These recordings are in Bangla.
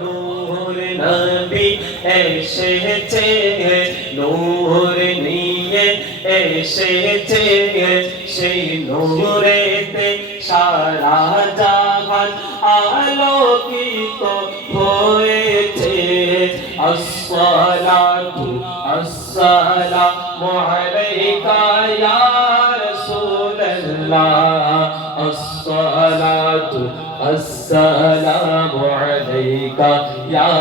নূর নবী এসেছে, নূর নিয়ে এসেছে, সেই নূরেতে সারা জাহান আলোকিত হয়েছে। আসসালাতু আসসালামু আলাইকা ইয়া রাসূলুল্লাহ, আসসালাতু আসসালামু আলাইকা ইয়া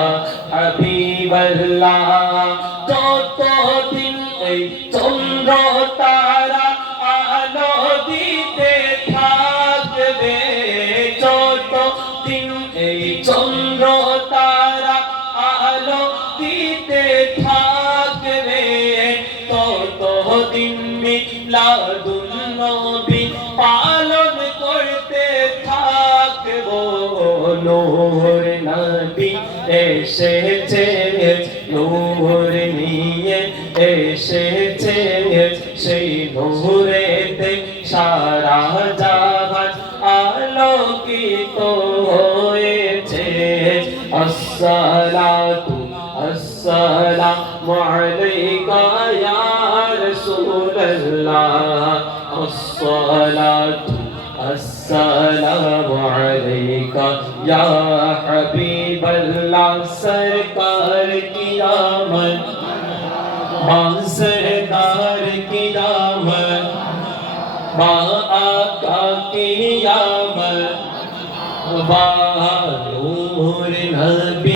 হাবিবাল্লাহ। যতদিন এই চন্দ্র তারা আলো দিতে থাকবে, যতদিন এই চন্দ্র তারা আলো দিতে থাকবে, ততদিন মিলাদুন নবী পালন করতে থাকবো। নূর নবী এসেছে, নূর নিয়ে এসেছে, সেই নূরেতে সারা জাহান আলোকিত হয়েছে। আসসালাতু আসসালামু আলাইকা ইয়া রাসূলুল্লাহ, আসসালাতু আসসালামু আলাইকা ইয়া হাবিবাল্লাহ। সরকার কি আমত, सरकार की आमद, आका की आमद, नूर नबी